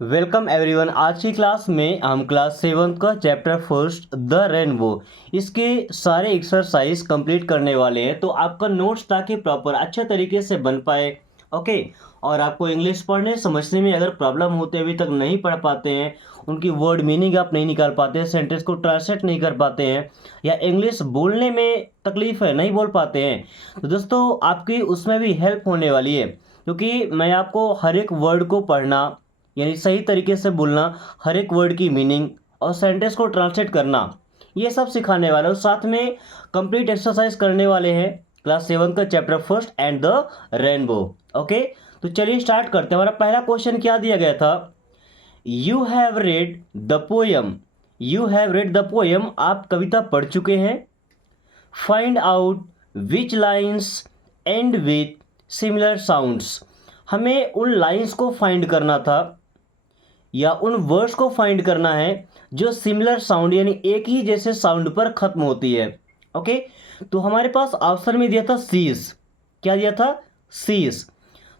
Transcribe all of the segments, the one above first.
Welcome everyone. आज की class में हम क्लास 7 का चैप्टर फर्स्ट द रेनबो इसके सारे एक्सरसाइज कंप्लीट करने वाले हैं। तो आपका नोट्स ताकि प्रॉपर अच्छे तरीके से बन पाए। ओके। और आपको इंग्लिश पढ़ने समझने में अगर प्रॉब्लम होते अभी तक नहीं पढ़ पाते हैं, उनकी वर्ड मीनिंग आप नहीं निकाल पाते हैं, सेंटेंस को ट्रांसलेट नहीं कर पाते हैं, या इंग्लिश बोलने में तकलीफ है, नहीं बोल पाते हैं, तो दोस्तों आपकी उसमें भी हेल्प होने वाली है। क्योंकि मैं आपको हर एक वर्ड को पढ़ना, यानी सही तरीके से बोलना, हर एक वर्ड की मीनिंग और सेंटेंस को ट्रांसलेट करना, ये सब सिखाने वाला हूँ। साथ में कंप्लीट एक्सरसाइज करने वाले हैं क्लास 7 का chapter first and the rainbow. Okay, तो चलिए स्टार्ट करते हैं। हमारा पहला क्वेश्चन क्या दिया गया था? You have read the poem. You have read the poem, आप कविता पढ़ चुके हैं। Find out which lines and with similar sounds, हमें उन लाइन्स को फाइंड करना था या उन वर्ड्स को फाइंड करना है जो सिमिलर साउंड यानी एक ही जैसे साउंड पर खत्म होती है। ओके, तो हमारे पास ऑप्शन में दिया था सीज। क्या दिया था? सीज।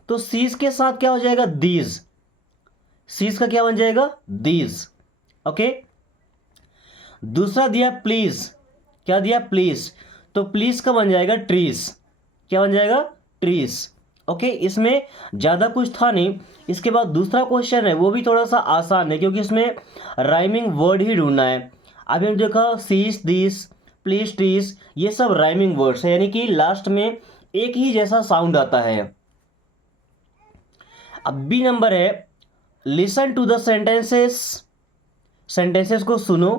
तो सीज के साथ क्या हो जाएगा? दीज। सीज का क्या बन जाएगा? दीज। ओके। दूसरा दिया प्लीज। क्या दिया? प्लीज। तो प्लीज का बन जाएगा ट्रीज। क्या बन जाएगा? ट्रीज। ओके, इसमें ज़्यादा कुछ था नहीं। इसके बाद दूसरा क्वेश्चन है, वो भी थोड़ा सा आसान है क्योंकि इसमें राइमिंग वर्ड ही ढूंढना है। अभी हमने देखा सीज, दिस, प्लीज, ट्रीज, ये सब राइमिंग वर्ड्स है, यानी कि लास्ट में एक ही जैसा साउंड आता है। अब बी नंबर है, listen to the sentences. Sentences को सुनो।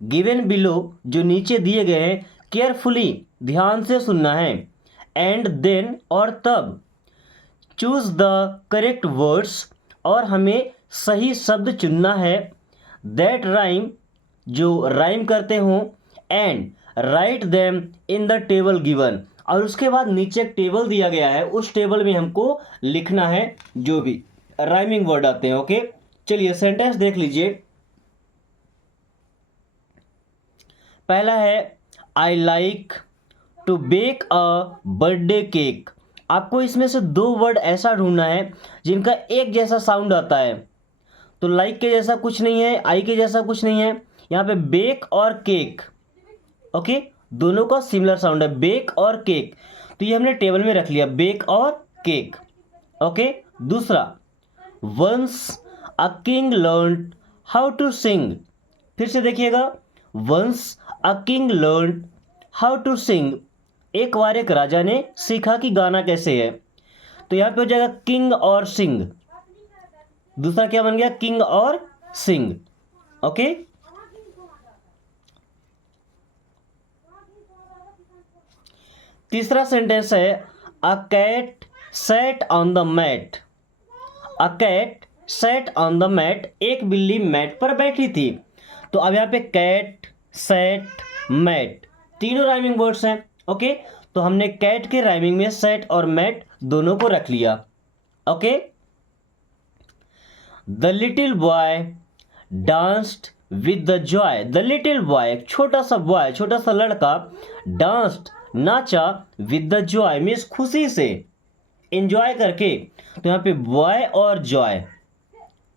गिवन बिलो, जो नीचे दिए गए हैं, केयरफुली, ध्यान से सुनना है। एंड देन, और तब, चूज द करेक्ट वर्ड्स, और हमें सही शब्द चुनना है। दैट राइम, जो राइम करते हों। And write them in the table given, और उसके बाद नीचे एक टेबल दिया गया है, उस टेबल में हमको लिखना है जो भी राइमिंग वर्ड आते हैं। ओके, चलिए सेंटेंस देख लीजिए। पहला है, I like to bake a birthday cake. आपको इसमें से दो वर्ड ऐसा ढूंढना है जिनका एक जैसा साउंड आता है। तो लाइक के जैसा कुछ नहीं है, आई के जैसा कुछ नहीं है, यहाँ पे बेक और केक। ओके, दोनों का सिमिलर साउंड है, बेक और केक। तो ये हमने टेबल में रख लिया, बेक और केक। ओके। दूसरा, once a king learn how to sing. फिर से देखिएगा, once a king learn how to sing, एक बार एक राजा ने सीखा कि गाना कैसे है। तो यहां पे हो जाएगा किंग और सिंग। दूसरा क्या बन गया? किंग और सिंग। ओके। तीसरा सेंटेंस है, a cat sat on the mat. A cat sat on the mat, एक बिल्ली मैट पर बैठी थी। तो अब यहां पे कैट, सैट, मैट, तीनों राइमिंग वर्ड्स हैं। ओके, तो हमने कैट के राइमिंग में सेट और मैट दोनों को रख लिया। Okay. The little boy danced with the Joy. The little boy, एक छोटा सा बॉय, छोटा सा लड़का, डांस्ड, नाचा, विद द जॉय मीन्स खुशी से, एंजॉय करके। तो यहाँ पे बॉय और जॉय,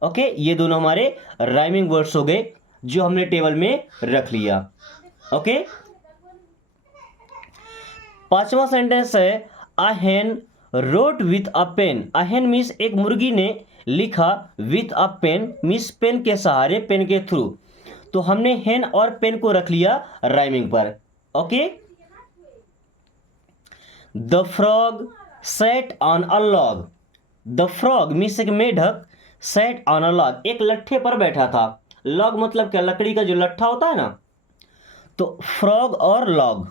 ओके, ये दोनों हमारे राइमिंग वर्ड्स हो गए जो हमने टेबल में रख लिया। ओके। पांचवा सेंटेंस है, a hen wrote with a pen. A hen means एक मुर्गी ने लिखा, with a pen means pen के सहारे, पेन के थ्रू। तो हमने हेन और पेन को रख लिया राइमिंग पर। Okay. The frog set on a log. The frog means एक मेढक, सेट ऑन अ लॉग, एक लट्ठे पर बैठा था। लॉग मतलब क्या? लकड़ी का जो लट्ठा होता है ना। तो फ्रॉग और लॉग,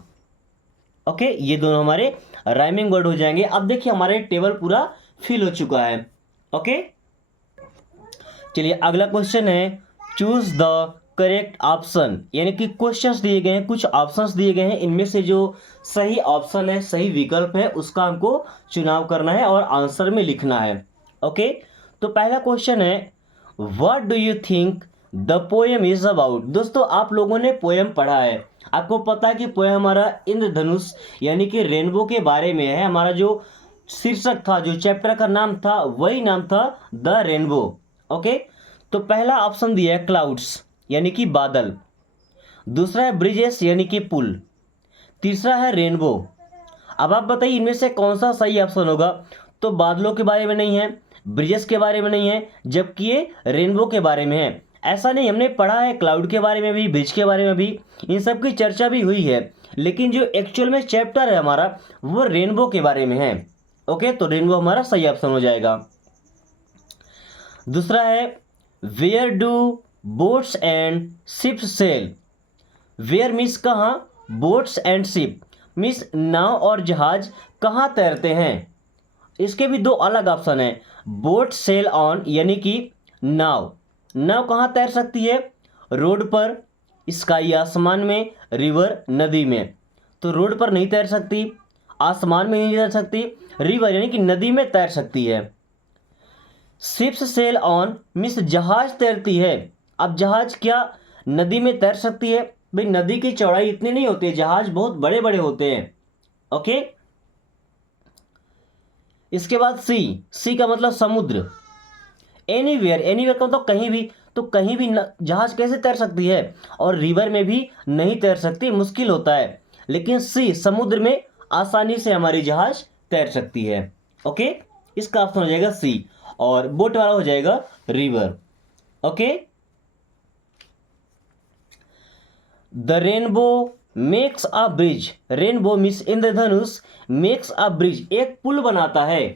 ओके, ये दोनों हमारे राइमिंग वर्ड हो जाएंगे। अब देखिए हमारे टेबल पूरा फिल हो चुका है। ओके, चलिए अगला क्वेश्चन है, चूज द करेक्ट ऑप्शन। यानी कि क्वेश्चंस दिए गए हैं, कुछ ऑप्शंस दिए गए हैं, इनमें से जो सही ऑप्शन है, सही विकल्प है, उसका हमको चुनाव करना है और आंसर में लिखना है। ओके, तो पहला क्वेश्चन है, what do you think the poem is about. दोस्तों आप लोगों ने पोएम पढ़ा है, आपको पता है कि पोएम हमारा इंद्रधनुष यानी कि रेनबो के बारे में है। हमारा जो शीर्षक था, जो चैप्टर का नाम था, वही नाम था द रेनबो। ओके, तो पहला ऑप्शन दिया है क्लाउड्स यानी कि बादल, दूसरा है ब्रिजेस यानी कि पुल, तीसरा है रेनबो। अब आप बताइए इनमें से कौन सा सही ऑप्शन होगा। तो बादलों के बारे में नहीं है, ब्रिजेस के बारे में नहीं है, जबकि ये रेनबो के बारे में है। ऐसा नहीं, हमने पढ़ा है क्लाउड के बारे में भी, ब्रिज के बारे में भी, इन सब की चर्चा भी हुई है, लेकिन जो एक्चुअल में चैप्टर है हमारा वो रेनबो के बारे में है। ओके, तो रेनबो हमारा सही ऑप्शन हो जाएगा। दूसरा है where do boats and ships sail. Where means कहाँ, बोट्स एंड शिप मीन्स नाव और जहाज कहाँ तैरते हैं। इसके भी दो अलग ऑप्शन है। बोट सेल ऑन यानी कि नाव, नाव कहाँ तैर सकती है, रोड पर, स्काई आसमान में, रिवर नदी में। तो रोड पर नहीं तैर सकती, आसमान में नहीं तैर सकती, रिवर यानी कि नदी में तैर सकती है। शिप्स सेल ऑन मीन्स जहाज तैरती है। अब जहाज क्या नदी में तैर सकती है, भाई नदी की चौड़ाई इतनी नहीं होती है, जहाज बहुत बड़े बड़े होते हैं। ओके, इसके बाद सी का मतलब समुद्र। एनीवेयर, एनीवेयर का मतलब कहीं भी, तो कहीं भी जहाज कैसे तैर सकती है, और रिवर में भी नहीं तैर सकती, मुश्किल होता है। लेकिन सी समुद्र में आसानी से हमारी जहाज तैर सकती है। ओके, इसका ऑप्शन हो जाएगा सी, और बोट वाला हो जाएगा river. Okay, the rainbow makes a bridge, rainbow means Indradhanush, makes a bridge एक पुल बनाता है।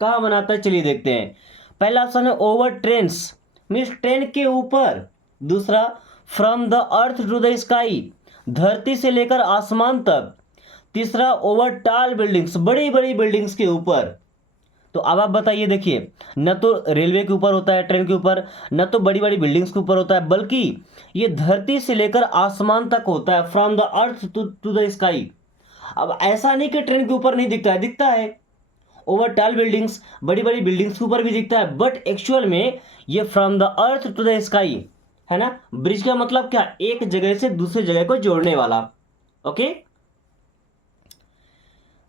कहाँ बनाता है चलिए देखते हैं। पहला ऑप्शन है ओवर ट्रेन्स मीन्स ट्रेन के ऊपर, दूसरा from the earth to the sky धरती से लेकर आसमान तक, तीसरा ओवर टॉल बिल्डिंग्स बड़ी बड़ी बिल्डिंग्स के ऊपर। तो अब आप बताइए, देखिए न तो रेलवे के ऊपर होता है, ट्रेन के ऊपर, न तो बड़ी बड़ी बिल्डिंग्स के ऊपर होता है, बल्कि ये धरती से लेकर आसमान तक होता है, from the earth to the sky. अब ऐसा नहीं कि ट्रेन के ऊपर नहीं दिखता है, दिखता है, ओवर टॉल बिल्डिंग्स बड़ी बड़ी बिल्डिंग्स के ऊपर भी दिखता है, बट एक्चुअल में ये from the earth to the sky है ना। ब्रिज का मतलब क्या, एक जगह से दूसरी जगह को जोड़ने वाला। Okay,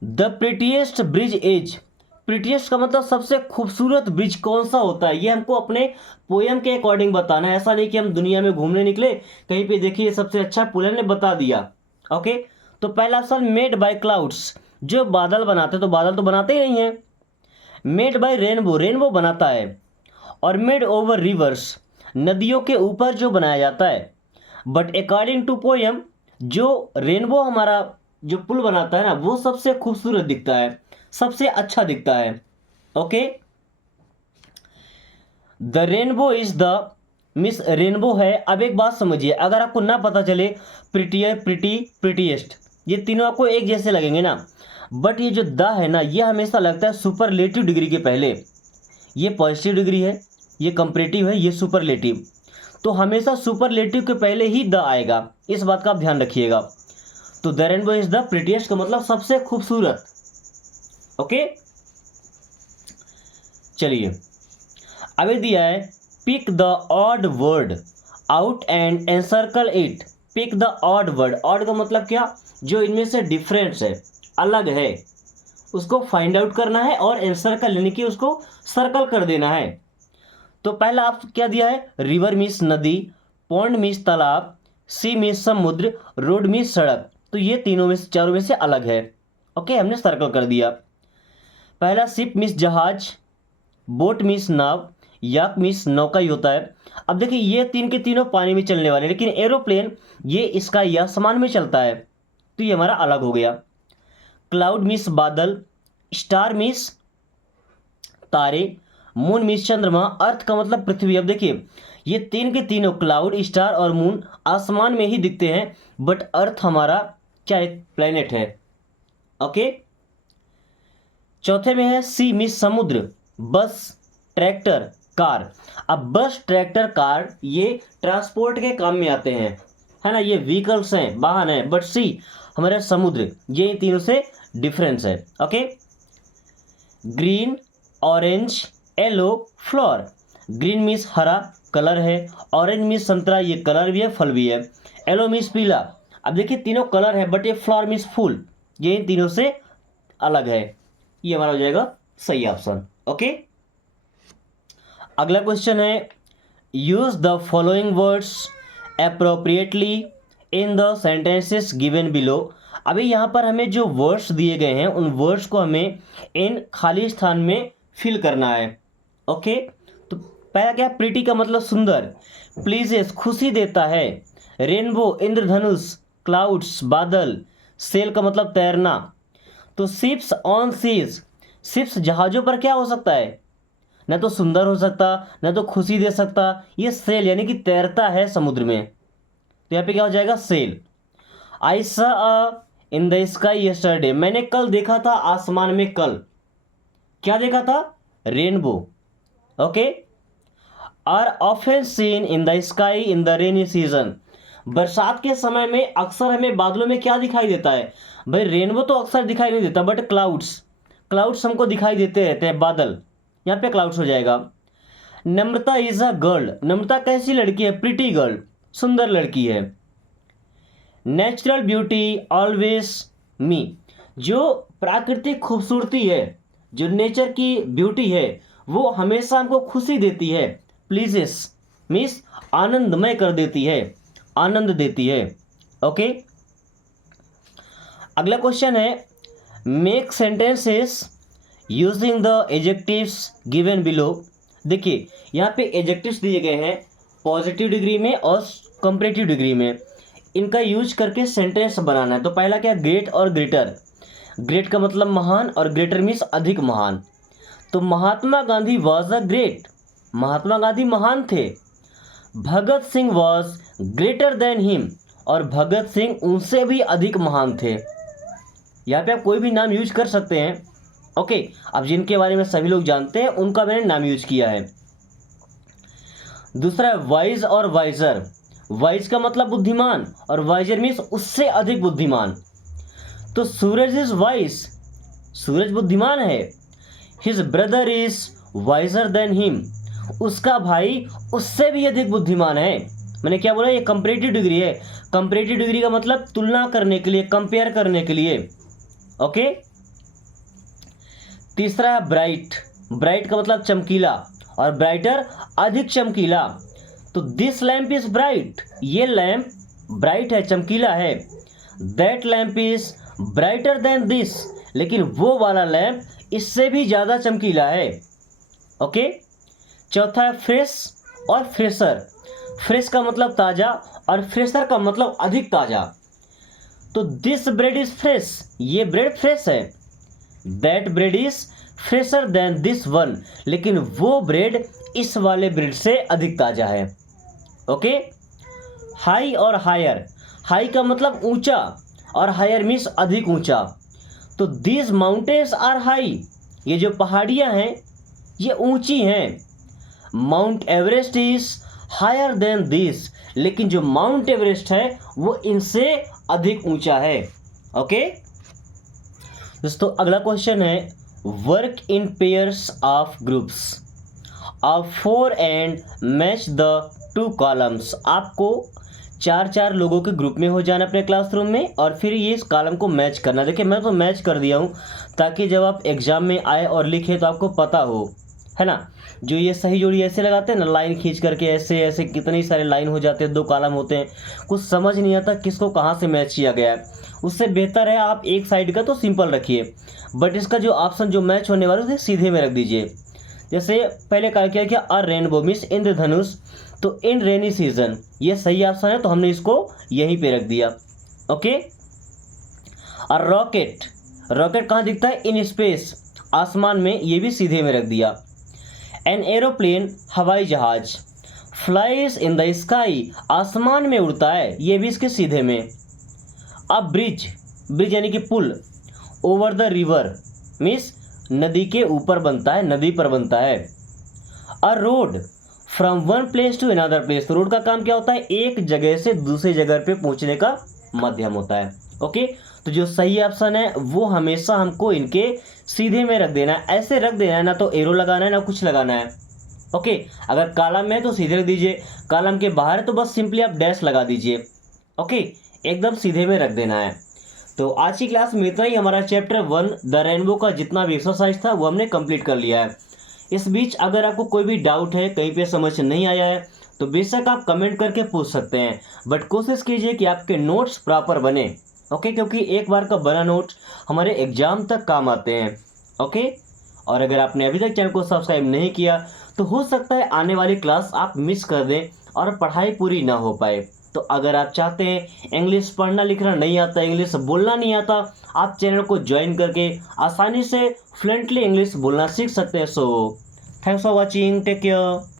the prettiest bridge is, prettiest का मतलब सबसे खूबसूरत ब्रिज कौन सा होता है, ये हमको अपने पोयम के अकॉर्डिंग बताना है। ऐसा नहीं कि हम दुनिया में घूमने निकले कहीं पे देखिए सबसे अच्छा पोयम ने बता दिया। ओके, तो पहला ऑप्शन मेड बाय क्लाउड्स, जो बादल बनाते, तो बादल तो बनाते ही नहीं है। मेड बाय रेनबो, रेनबो बनाता है। और मेड ओवर रिवर्स, नदियों के ऊपर जो बनाया जाता है। बट अकॉर्डिंग टू पोयम, जो रेनबो हमारा जो पुल बनाता है ना, वो सबसे खूबसूरत दिखता है, सबसे अच्छा दिखता है। Okay, the rainbow is the miss rainbow है। अब एक बात समझिए, अगर आपको ना पता चले प्रिटियर, प्रिटी, प्रिटीएस्ट, ये तीनों आपको एक जैसे लगेंगे ना, बट ये जो द है ना, ये हमेशा लगता है सुपरलेटिव डिग्री के पहले। ये पॉजिटिव डिग्री है, ये कंपैरेटिव है, ये सुपरलेटिव, तो हमेशा सुपरलेटिव के पहले ही द आएगा, इस बात का आप ध्यान रखिएगा। तो the rainbow is the prettiest का मतलब सबसे खूबसूरत। ओके, चलिए अब ये दिया है pick the odd word out and encircle it. Pick the odd word, odd का मतलब क्या, जो इनमें से डिफरेंस है, अलग है, उसको फाइंड आउट करना है, और एनसर्कल यानी कि उसको सर्कल कर देना है। तो पहला आप क्या दिया है, रिवर मीन्स नदी, पॉन्ड मीन्स तालाब, सी मीन्स समुद्र, रोड मीन्स सड़क। तो ये तीनों में से, चारों में से अलग है। ओके, हमने सर्कल कर दिया। पहला शिप मीन्स जहाज, बोट मीन्स नाव, याक मीन्स नौका ही होता है। अब देखिए ये तीन के तीनों पानी में चलने वाले, लेकिन एरोप्लेन ये स्काई आसमान में चलता है, तो ये हमारा अलग हो गया। क्लाउड मीन्स बादल, स्टार मीन्स तारे, मून मीन्स चंद्रमा, अर्थ का मतलब पृथ्वी। अब देखिए ये तीन के तीनों क्लाउड, स्टार और मून आसमान में ही दिखते हैं, बट अर्थ हमारा क्या एक प्लेनेट है। ओके, चौथे में है सी मीन्स समुद्र, बस, ट्रैक्टर, कार। अब बस, ट्रैक्टर, कार ये ट्रांसपोर्ट के काम में आते हैं, है ना, ये व्हीकल्स हैं, वाहन हैं, बट सी हमारा समुद्र, ये इन तीनों से डिफरेंस है। Okay, green, orange, yellow, flower. Green means हरा, कलर है, ऑरेंज मीन्स संतरा, ये कलर भी है, फल भी है, येलो मीन्स पीला। अब देखिए तीनों कलर है, बट ये फ्लावर मीन्स फूल, ये इन तीनों से अलग है। ये हमारा हो जाएगा सही ऑप्शन। ओके, अगला क्वेश्चन है, use the following words appropriately in the sentences given below. अभी यहाँ पर हमें जो वर्ड्स दिए गए हैं उन वर्ड्स को हमें इन खाली स्थान में फिल करना है। ओके, तो पहला क्या, प्रीटी का मतलब सुंदर, प्लीजेस खुशी देता है, रेनबो इंद्रधनुष, क्लाउड्स बादल, सेल का मतलब तैरना। तो शिप्स ऑन सीज, शिप्स जहाज़ों पर क्या हो सकता है, न तो सुंदर हो सकता, न तो खुशी दे सकता, ये सेल यानी कि तैरता है समुद्र में, तो यहाँ पे क्या हो जाएगा, सेल। आई सा इन द स्काई यस्टरडे, मैंने कल देखा था आसमान में, कल क्या देखा था, rainbow. Okay, are often seen in the sky in the rainy season, बरसात के समय में अक्सर हमें बादलों में क्या दिखाई देता है, भाई रेनबो तो अक्सर दिखाई नहीं देता, बट क्लाउड्स, क्लाउड्स हमको दिखाई देते रहते हैं, बादल, यहाँ पे क्लाउड्स हो जाएगा। नम्रता इज अ गर्ल, नम्रता कैसी लड़की है, प्रिटी गर्ल, सुंदर लड़की है। नेचुरल ब्यूटी ऑलवेज मी, जो प्राकृतिक खूबसूरती है, जो नेचर की ब्यूटी है वो हमेशा हमको खुशी देती है, प्लीजेस मीन्स आनंदमय कर देती है, आनंद देती है। ओके, अगला क्वेश्चन है, make sentences using the adjectives given below. देखिए यहाँ पे एडजेक्टिव्स दिए गए हैं पॉजिटिव डिग्री में और कंपैरेटिव डिग्री में, इनका यूज करके सेंटेंस बनाना है। तो पहला क्या, ग्रेट और ग्रेटर, ग्रेट का मतलब महान और ग्रेटर मीन्स अधिक महान। तो Mahatma Gandhi was a great, Mahatma Gandhi महान थे। Bhagat Singh was greater than him, और भगत सिंह उनसे भी अधिक महान थे। यहाँ पे आप कोई भी नाम यूज कर सकते हैं। ओके, अब जिनके बारे में सभी लोग जानते हैं उनका मैंने नाम यूज किया है। दूसरा है वाइज और वाइजर, वाइज का मतलब बुद्धिमान और वाइजर मीन्स उससे अधिक बुद्धिमान। तो सूरज इज वाइज, सूरज बुद्धिमान है। His brother is visor than him, उसका भाई उससे भी अधिक बुद्धिमान है। मैंने क्या बोला, ये कंपैरेटिव डिग्री है, कंपैरेटिव डिग्री का मतलब तुलना करने के लिए, कंपेयर करने के लिए। ओके, तीसरा है ब्राइट, ब्राइट का मतलब चमकीला और ब्राइटर अधिक चमकीला। तो दिस लैम्प इज ब्राइट, ये लैम्प ब्राइट है, चमकीला है। That lamp is brighter then this, लेकिन वो वाला लैम्प इससे भी ज़्यादा चमकीला है। ओके, चौथा है फ्रेश और फ्रेशर, फ्रेश का मतलब ताज़ा और फ्रेशर का मतलब अधिक ताज़ा। तो दिस ब्रेड इज फ्रेश, ये ब्रेड फ्रेश है। That bread is fresher than this one, लेकिन वो ब्रेड इस वाले ब्रेड से अधिक ताज़ा है। ओके, हाई और हायर, हाई का मतलब ऊंचा और हायर मीन्स अधिक ऊंचा। तो दिस माउंटेन्स आर हाई, ये जो पहाड़ियाँ हैं ये ऊंची हैं। Mount Everest is higher than this, लेकिन जो माउंट एवरेस्ट है वो इनसे अधिक ऊंचा है। ओके दोस्तों, अगला क्वेश्चन है, work in pairs of groups of 4 and match the 2 columns. आपको 4 लोगों के ग्रुप में हो जाना अपने क्लासरूम में और फिर ये इस कॉलम को मैच करना। देखिए मैं तो मैच कर दिया हूँ ताकि जब आप एग्जाम में आए और लिखे तो आपको पता हो, है ना। जो ये सही जोड़ी ऐसे लगाते हैं ना, लाइन खींच करके ऐसे ऐसे कितनी सारे लाइन हो जाते हैं, 2 कॉलम होते हैं, कुछ समझ नहीं आता किसको कहाँ से मैच किया गया है। उससे बेहतर है आप एक साइड का तो सिंपल रखिए, बट इसका जो ऑप्शन जो मैच होने वाला है सीधे में रख दीजिए। जैसे पहले क्या किया, अ रेनबो मीन्स इंद्रधनुष, तो इन रेनी सीजन ये सही ऑप्शन है तो हमने इसको यहीं पे रख दिया। ओके, और रॉकेट, रॉकेट कहाँ दिखता है, इन स्पेस, आसमान में, ये भी सीधे में रख दिया। एन एरोप्लेन हवाई जहाज, फ्लाइज इन द स्काई, आसमान में उड़ता है, ये भी इसके सीधे में। अब ब्रिज, ब्रिज यानी कि पुल, ओवर द रिवर मीन्स नदी के ऊपर बनता है, नदी पर बनता है। A road from one place to another place, तो रोड का काम क्या होता है, एक जगह से दूसरी जगह पे पहुंचने का माध्यम होता है। ओके, तो जो सही ऑप्शन है वो हमेशा हमको इनके सीधे में रख देना है, ऐसे रख देना है, ना तो एरो लगाना है ना कुछ लगाना है। ओके, अगर कॉलम में है तो सीधे रख दीजिए, कॉलम के बाहर है तो बस सिंपली आप डैश लगा दीजिए। ओके, एकदम सीधे में रख देना है। तो आज की क्लास में इतना ही। हमारा चैप्टर 1 द रेनबो का जितना भी एक्सरसाइज था वो हमने कंप्लीट कर लिया है। इस बीच अगर आपको कोई भी डाउट है, कहीं पे समझ नहीं आया है, तो बेशक आप कमेंट करके पूछ सकते हैं, बट कोशिश कीजिए कि आपके नोट्स प्रॉपर बने। ओके, क्योंकि एक बार का बना नोट्स हमारे एग्जाम तक काम आते हैं। ओके, और अगर आपने अभी तक चैनल को सब्सक्राइब नहीं किया तो हो सकता है आने वाली क्लास आप मिस कर दें और पढ़ाई पूरी ना हो पाए। तो अगर आप चाहते हैं, इंग्लिश पढ़ना लिखना नहीं आता, इंग्लिश बोलना नहीं आता, आप चैनल को ज्वाइन करके आसानी से फ्लुएंटली इंग्लिश बोलना सीख सकते हैं। So thanks for watching, take care.